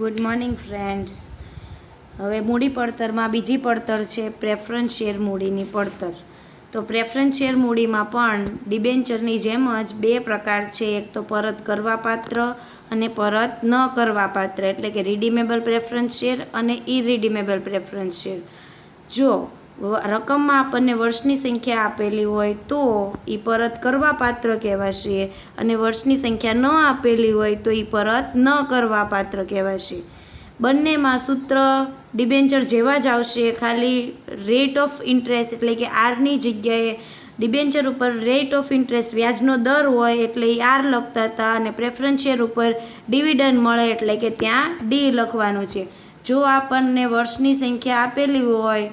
Good morning friends. હવે મૂડી પડતરમાં બીજી પડતર છે પ્રેફરન્સ શેર મૂડીની પડતર. તો પ્રેફરન્સ શેર મૂડીમાં પણ ડિબેન્ચરની જેમ જ બે પ્રકાર છે, એક તો પરત કરવાપાત્ર અને પરત ન કરવાપાત્ર, એટલે કે રિડીમેબલ પ્રેફરન્સ શેર અને ઇરિડીમેબલ પ્રેફરન્સ શેર. જો રકમમાં આપણને વર્ષની સંખ્યા આપેલી હોય તો એ પરત કરવાપાત્ર કહેવાશે, અને વર્ષની સંખ્યા ન આપેલી હોય તો એ પરત ન કરવાપાત્ર કહેવાશે. બંનેમાં સૂત્ર ડિબેન્ચર જેવા જ આવશે, ખાલી રેટ ઓફ ઇન્ટરેસ્ટ એટલે કે આરની જગ્યાએ ડિબેન્ચર ઉપર રેટ ઓફ ઇન્ટરેસ્ટ વ્યાજનો દર હોય એટલે એ આર લખતા હતા, અને પ્રેફરન્સ શેર ઉપર ડિવિડન્ડ મળે એટલે કે ત્યાં ડી લખવાનું છે. જો આપણને વર્ષની સંખ્યા આપેલી હોય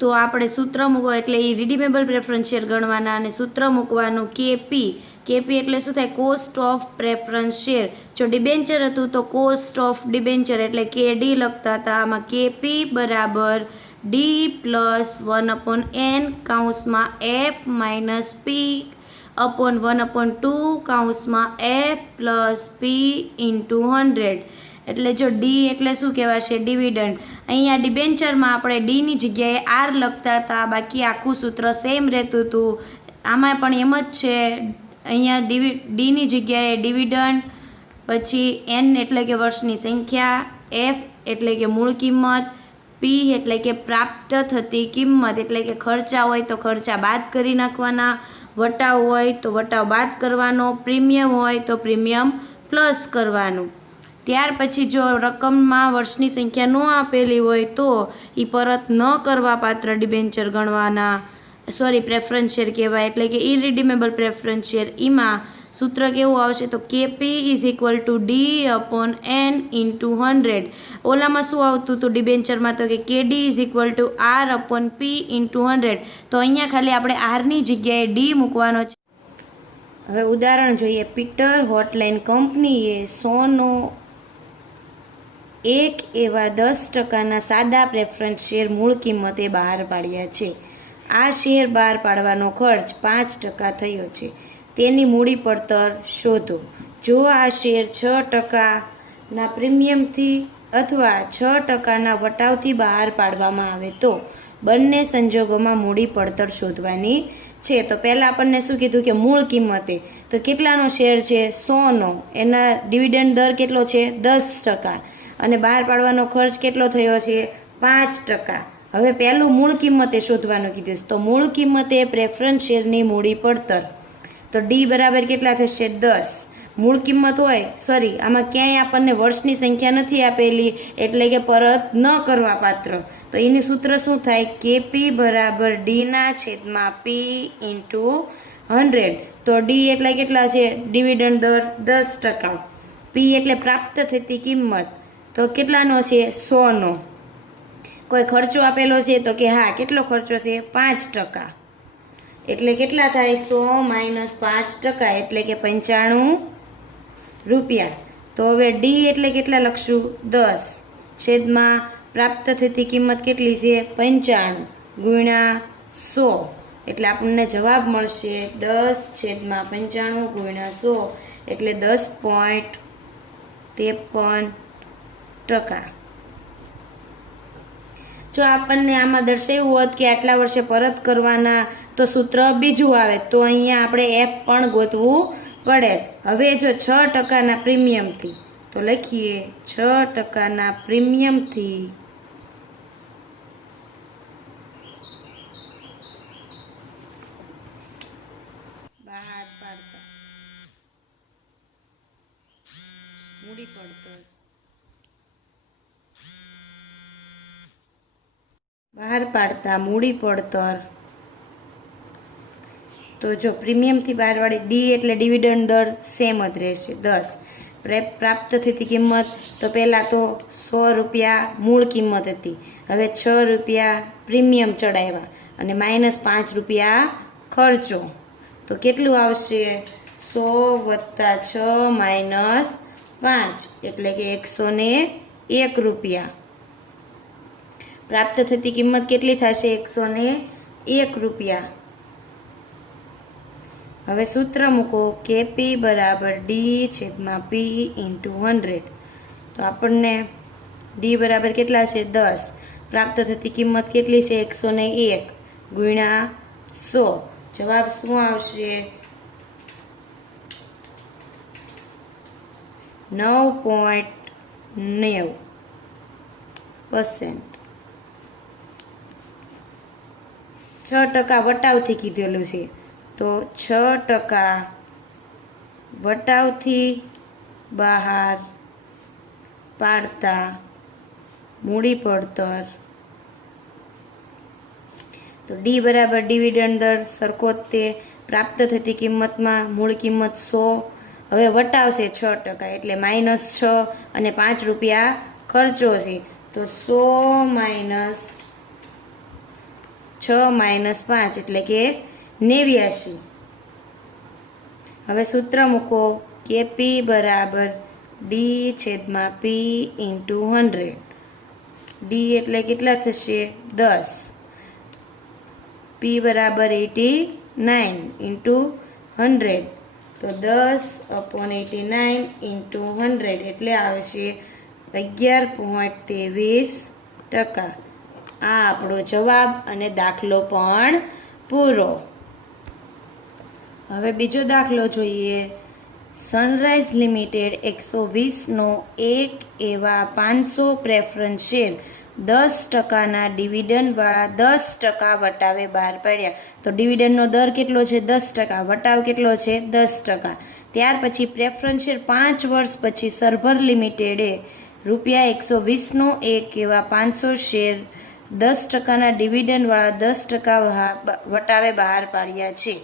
તો આપણે સૂત્ર મૂકવા, એટલે એ રિડીમેબલ પ્રેફરન્સ શેર ગણવાના અને સૂત્ર મૂકવાનું કેપી. કેપી એટલે શું થાય? Cost of preference share. જો ડિબેન્ચર હતું તો કોસ્ટ ઓફ ડિબેન્ચર એટલે કે ડી લખતા હતા. આમાં કેપી બરાબર ડી પ્લસ 1/n કૌંસમાં એફ માઇનસ પી અપોન 1/2 કૌંસમાં એફ પ્લસ પી ઇન્ટુ 100. એટલે જો ડી એટલે શું કહેવાશે? ડિવિડન્ડ. અહીંયા ડિબેન્ચરમાં આપણે ડીની જગ્યાએ આર લખતા હતા, બાકી આખું સૂત્ર સેમ રહેતું હતું. આમાં પણ એમ જ છે. અહીંયા ડીની જગ્યાએ ડિવિડન્ડ, પછી એન એટલે કે વર્ષની સંખ્યા, એફ એટલે કે મૂળ કિંમત, પી એટલે કે પ્રાપ્ત થતી કિંમત એટલે કે ખર્ચા હોય તો ખર્ચા બાદ કરી નાખવાના, વટાવ હોય તો વટાવ બાદ કરવાનો, પ્રીમિયમ હોય તો પ્રીમિયમ પ્લસ કરવાનું. ત્યાર પછી જો રકમમાં વર્ષની સંખ્યા ન આપેલી હોય તો એ પરત ન કરવા પાત્ર ડિબેન્ચર ગણવાના, પ્રેફરન્સ શેર કહેવાય, એટલે કે ઇરિડીમેબલ પ્રેફરન્સ શેર. એમાં સૂત્ર કેવું આવશે? તો KP is equal to D upon N into 100. ઓલામાં શું આવતું હતું ડિબેન્ચરમાં? તો કે KD is equal to R upon P into 100. તો અહીંયા ખાલી આપણે આરની જગ્યાએ ડી મૂકવાનો છે. હવે ઉદાહરણ જોઈએ. પીટર હોટલાઇન કંપનીએ 100નો એક એવા 10% સાદા પ્રેફરન્સ શેર મૂળ કિંમતે બહાર પાડ્યા છે. આ શેર બહાર પાડવાનો ખર્ચ 5% થયો છે. તેની મૂડી પડતર શોધો. જો આ શેર 6%ના પ્રીમિયમથી અથવા 6%ના વટાવથી બહાર પાડવામાં આવે તો બંને સંજોગોમાં મૂડી પડતર શોધવાની છે. તો પહેલાં આપણને શું કીધું કે મૂળ કિંમતે, તો કેટલાનો શેર છે? 100નો. એના ડિવિડન્ડ દર કેટલો છે? 10%. અને બહાર પાડવાનો ખર્ચ કેટલો થયો છે? 5%. હવે પહેલું મૂળ કિંમતે શોધવાનું કીધું છે. તો મૂળ કિંમતે પ્રેફરન્સ શેરની મૂડી પડતર, તો ડી બરાબર કેટલા થશે? 10. મૂળ કિંમત હોય, આમાં ક્યાંય આપણને વર્ષની સંખ્યા નથી આપેલી એટલે કે પરત ન કરવા પાત્ર, તો એનું સૂત્ર શું થાય? કેપી બરાબર ડીના છેદમાં પી ઇન્ટુ 100. તો ડી એટલે કેટલા છે? ડિવિડન્ડ દર 10%. પી એટલે પ્રાપ્ત થતી કિંમત, તો કેટલાનો છે? 100નો. કોઈ ખર્ચો આપેલો છે? તો કે હા. કેટલો ખર્ચો છે? 5%. એટલે કેટલા થાય? 100 માઇનસ 5% એટલે કે 95 રૂપિયા. તો હવે ડી એટલે કેટલા લખશું? 10 છેદમાં પ્રાપ્ત થતી કિંમત કેટલી છે? 95 ગુણ્યા 100 એટલે આપણને જવાબ મળશે 10/95 ગુણ્યા 100 એટલે 10.53%. જો આપણને આમાં દર્શાવ્યું હોત કે આટલા વર્ષે પરત કરવાના, તો સૂત્ર બીજું આવે, તો અહીંયા આપણે એફ પણ ગોતવું પડે. હવે જો 6%ના પ્રીમિયમથી, તો લખીએ 6%ના પ્રીમિયમથી બહાર પાડતા મૂડી પડતર, તો જો પ્રીમિયમથી બહાર વાળી ડી એટલે ડિવિડન્ડ દર સેમ જ રહેશે 10. પ્રાપ્ત થતી કિંમત, તો પહેલાં તો 100 રૂપિયા મૂળ કિંમત હતી, હવે 6 રૂપિયા પ્રીમિયમ ચડાવ્યા અને માઇનસ 5 રૂપિયા ખર્ચો, તો કેટલું આવશે? 100 + 6 માઇનસ 5 એટલે કે 101 રૂપિયા. પ્રાપ્ત થતી કિંમત કેટલી થશે? 101 રૂપિયા. હવે સૂત્ર મૂકો, કેપી બરાબર ડી છેદમાં પી ઇન્ટુ 100. તો આપણને ડી બરાબર કેટલા છે 10, પ્રાપ્ત થતી કિંમત કેટલી છે 101 ગુણ્યા 100, જવાબ શું આવશે 9.90%. 6% વટાવથી કીધેલું છે, તો 6% વટાવથી બહાર પાડતા મૂડી પડતર, તો ડી બરાબર ડિવિડન્ડ દર સરખો તે પ્રાપ્ત થતી કિંમતમાં મૂળ કિંમત 100, હવે વટાવશે 6% એટલે -6 અને 5 રૂપિયા ખર્ચો છે, તો 100 માઇનસ 6 માઇનસ 5 એટલે કે 89. હવે સૂત્ર મૂકો કે પી બરાબર ડી છેદમાં પી ઇન્ટુ 100. ડી એટલે કેટલા થશે 10, પી બરાબર 89 ઇન્ટુ 100, તો 10/89 ઇન્ટુ 100 એટલે આવશે 11.23%. આ આપણો જવાબ અને દાખલો પણ પૂરો. હવે બીજો દાખલો જોઈએ. સનરાઈઝ લિમિટેડ 120નો એક એવા 500 પ્રેફરન્સ શેર 10%ના ડિવિડન્ડવાળા 10% વટાવે બહાર પાડ્યા. તો ડિવિડન્ડનો દર કેટલો છે 10%, વટાવ કેટલો છે 10%. ત્યાર પછી પ્રેફરન્સ શેર 5 વર્ષ પછી સરભર લિમિટેડે ₹120નો એક એવા 500 શેર 10%ના ડિવિડન્ડવાળા 10% વટાવે બહાર પાડ્યા છે.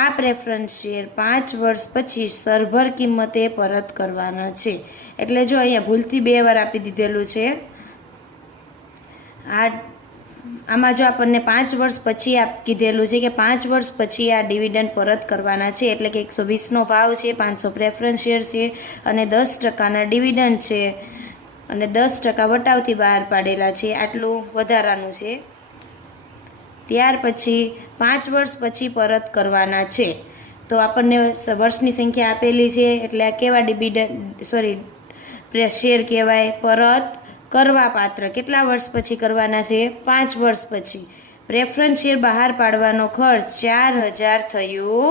આ પ્રેફરન્સ શેર 5 વર્ષ પછી સરભર કિંમતે પરત કરવાના છે. એટલે જો અહીંયા ભૂલથી 2 વાર આપી દીધેલું છે. આમાં જો આપણને 5 વર્ષ પછી કીધેલું છે કે 5 વર્ષ પછી આ ડિવિડન્ડ પરત કરવાના છે, એટલે કે 120નો ભાવ છે, 500 પ્રેફરન્સ શેર છે અને 10%ના ડિવિડન્ડ છે અને 10% વટાવથી બહાર પાડેલા છે, આટલું વધારાનું છે. ત્યાર પછી 5 વર્ષ પછી પરત કરવાના છે, તો આપણને વર્ષની સંખ્યા આપેલી છે, એટલે આ કેવા શેર કહેવાય પરત કરવા પાત્ર. કેટલા વર્ષ પછી કરવાના છે 5 વર્ષ પછી. પ્રેફરન્સ શેર બહાર પાડવાનો ખર્ચ 4000 થયું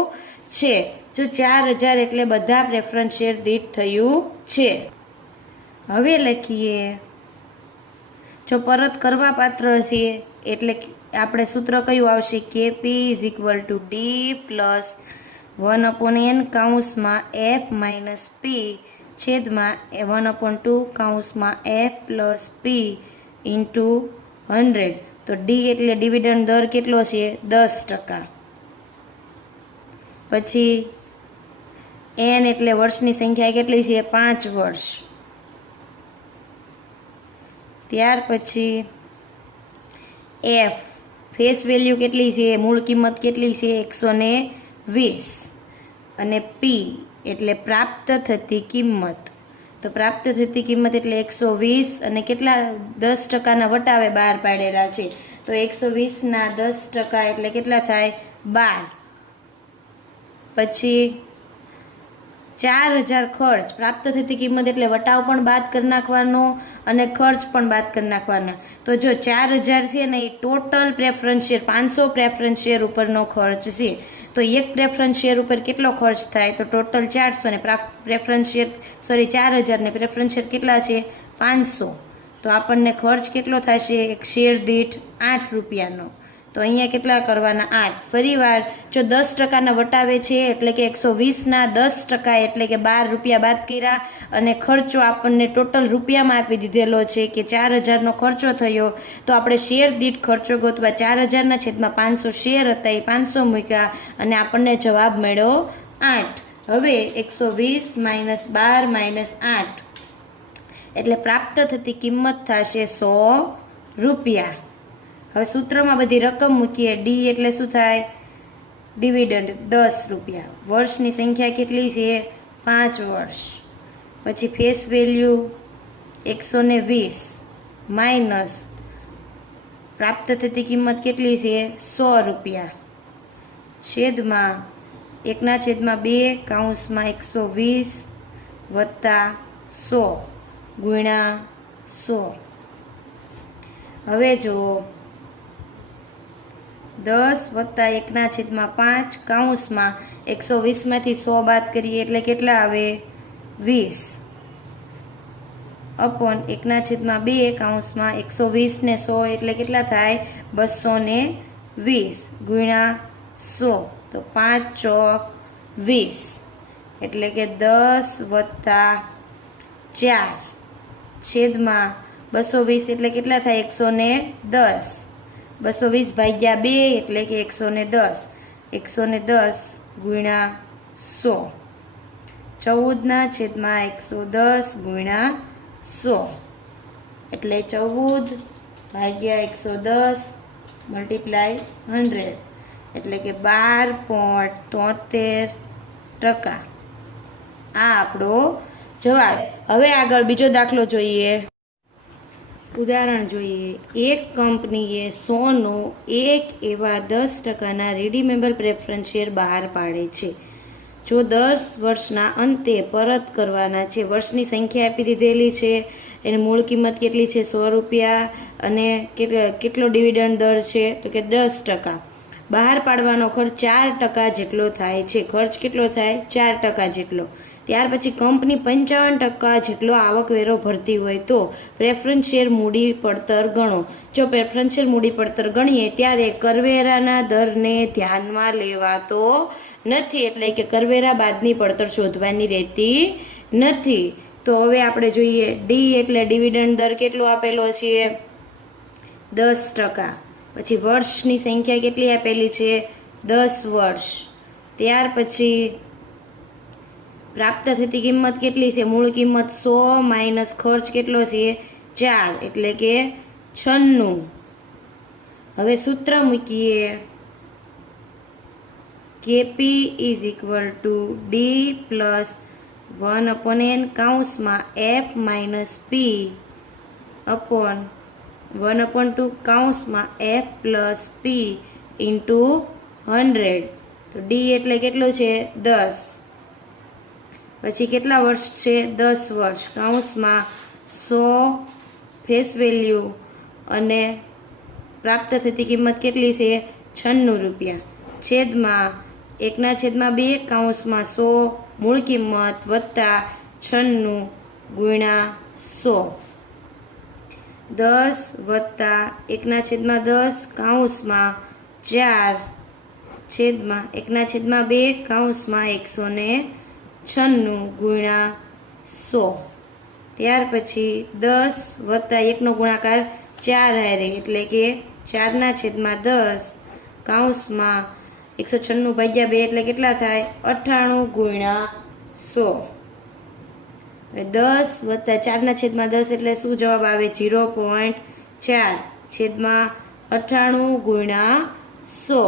છે. જો 4000 એટલે બધા પ્રેફરન્સ શેર દીઠ થયું છે. હવે લખીએ, જો પરત કરવા પાત્ર છે એટલે આપણે સૂત્ર કયું આવશે કે પી is equal to D plus 1/n કૌંસમાં એફ માઇનસ પી છેદમાં 1/2 કૌંસમાં એફ પ્લસ પી ઇન્ટુ 100. તો ડી એટલે ડિવિડન્ડ દર કેટલો છે 10%. પછી એન એટલે વર્ષની સંખ્યા કેટલી છે 5 વર્ષ. ત્યાર પછી એફ ફેસ વેલ્યુ કેટલી છે, મૂળ કિંમત કેટલી છે 120, અને પી એટલે પ્રાપ્ત થતી કિંમત. તો પ્રાપ્ત થતી કિંમત એટલે 120 અને કેટલા 10%ના વટાવે બહાર પાડેલા છે, તો 120ના 10% એટલે કેટલા થાય 12. પછી 4000 ખર્ચ. પ્રાપ્ત થતી કિંમત એટલે વટાવ પણ બાદ કરી નાખવાનો અને ખર્ચ પણ બાદ કરી નાખવાના. તો જો 4000 છે ને એ total preference share 500 preference share ઉપરનો ખર્ચ છે, તો એક પ્રેફરન્સ શેર ઉપર કેટલો ખર્ચ થાય, તો ટોટલ 400 ને પ્રેફરન્સ શેર 4000 ને પ્રેફરન્સ શેર કેટલા છે 500, તો આપણને ખર્ચ કેટલો થશે એક શેર દીઠ 8 રૂપિયાનો. તો અહીંયા કેટલા કરવાના 8. ફરીવાર જો 10%ના વટાવે છે એટલે કે 120ના 10% એટલે કે 12 રૂપિયા બાદ કર્યા અને ખર્ચો આપણને ટોટલ રૂપિયામાં આપી દીધેલો છે કે 4000નો ખર્ચો થયો, તો આપણે શેર દીઠ ખર્ચો ગોતવા 4000ના છેદમાં 500 શેર હતા એ 500 મૂક્યા અને આપણને જવાબ મળ્યો 8. હવે 120 માઇનસ 12 માઇનસ 8 એટલે પ્રાપ્ત થતી કિંમત થશે 100 રૂપિયા. હવે સૂત્રમાં બધી રકમ મૂકીએ. ડી એટલે શું થાય ડિવિડન્ડ 10 રૂપિયા. વર્ષની સંખ્યા કેટલી છે 5 વર્ષ. પછી ફેસ વેલ્યુ 120 માઇનસ પ્રાપ્ત થતી કિંમત કેટલી છે 100 રૂપિયા છેદમાં 1/2 કૌંસમાં 120 વત્તા 100 ગુણ્યા 100. હવે જો 10 વત્તા 1/5 કૌંસમાં 120 માંથી 100 બાદ કરીએ એટલે કેટલા આવે? 20 અપોન 1/2 કૌંસમાં 120 ને 100 એટલે કેટલા થાય? 220 ગુણ્યા 100. તો 5 ચોક 20 એટલે કે 10 વત્તા 4 છેદમાં 220 એટલે કેટલા થાય? 110. 220 ભાગ્યા 2 એટલે કે 110. 110 ગુણ્યા 100. 14/110 ગુણ્યા 100 એટલે 14 ભાગ્યા 110 મલ્ટીપ્લાય 100 એટલે કે 12.73%. આ આપણો જવાબ. હવે આગળ બીજો દાખલો જોઈએ. ઉદાહરણ જોઈએ. એક કંપનીએ 100નો એક એવા 10%ના રીડીમેબલ પ્રેફરન્સ શેર બહાર પાડે છે. જો 10 વર્ષના અંતે પરત કરવાના છે. વર્ષની સંખ્યા આપી દીધેલી છે. એની મૂળ કિંમત કેટલી છે? 100 રૂપિયા. અને કેટલો ડિવિડન્ડ દર છે? તો કે 10%. બહાર પાડવાનો ખર્ચ 4% જેટલો થાય છે. ખર્ચ કેટલો થાય? 4% જેટલો. ત્યાર પછી કંપની 55% જેટલો આવકવેરો ભરતી હોય તો પ્રેફરન્સ શેર મૂડી પડતર ગણો. જો પ્રેફરન્સ શેર મૂડી પડતર ગણીએ ત્યારે કરવેરાના દરને ધ્યાનમાં લેવાતો નથી. એટલે કે કરવેરા બાદની પડતર શોધવાની રહેતી નથી. તો હવે આપણે જોઈએ. ડી એટલે ડિવિડન્ડ દર કેટલો આપેલો છે? 10%. પછી વર્ષની સંખ્યા કેટલી આપેલી છે? 10 વર્ષ. ત્યાર પછી પ્રાપ્ત થતી કિંમત કેટલી છે? મૂળ કિંમત 100 માઇનસ ખર્ચ કેટલો છે? 4 એટલે કે 96. હવે સૂત્ર મૂકીએ. KP is equal to D plus 1/n કૌંસમાં એફ માઇનસ પી અપોન 1/2 કૌંસમાં એફ પ્લસ પી ઇન્ટુ 100. તો ડી એટલે કેટલું છે? 10. પછી કેટલા વર્ષ છે? 10 વર્ષ. કૌંસમાં 100 ફેસ વેલ્યુ અને પ્રાપ્ત થતી કિંમત કેટલી છે? 96 રૂપિયા. છેદમાં 1/2 કૌંસમાં 100 મૂળ કિંમત વત્તા 96 ગુણ્યા 100. 10 વત્તા 1/10 કૌંસમાં 4 છેદમાં 1/2 કૌંસમાં 196 ગુણ્યા 100. ત્યાર પછી 10 વત્તા 1નો ગુણાકાર 4 હારે એટલે કે 4/10 કૌંસમાં 196 ભાગ્યા 2 એટલે કેટલા થાય? 98 ગુણ્યા 100. 10 વત્તા 4/10 એટલે શું જવાબ આવે? 0.4 છેદમાં 98 ગુણ્યા 100.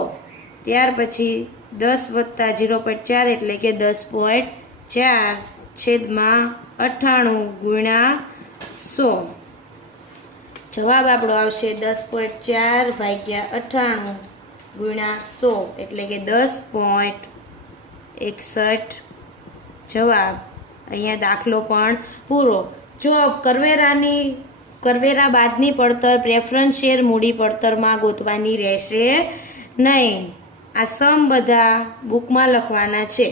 ત્યાર પછી 10 વત્તા 0.4 એટલે કે 10.4 છેદમાં 98 ગુણ્યા 100. જવાબ આપણો આવશે 10.4 ભાગ્યા 98 ગુણ્યા 100 એટલે કે 10.61. જવાબ. અહીંયા દાખલો પણ પૂરો. જો કરવેરા બાદની પડતર પ્રેફરન્સ શેર મૂડી પડતરમાં ગોતવાની રહેશે નહીં. આ સમ બધા બુકમાં લખવાના છે.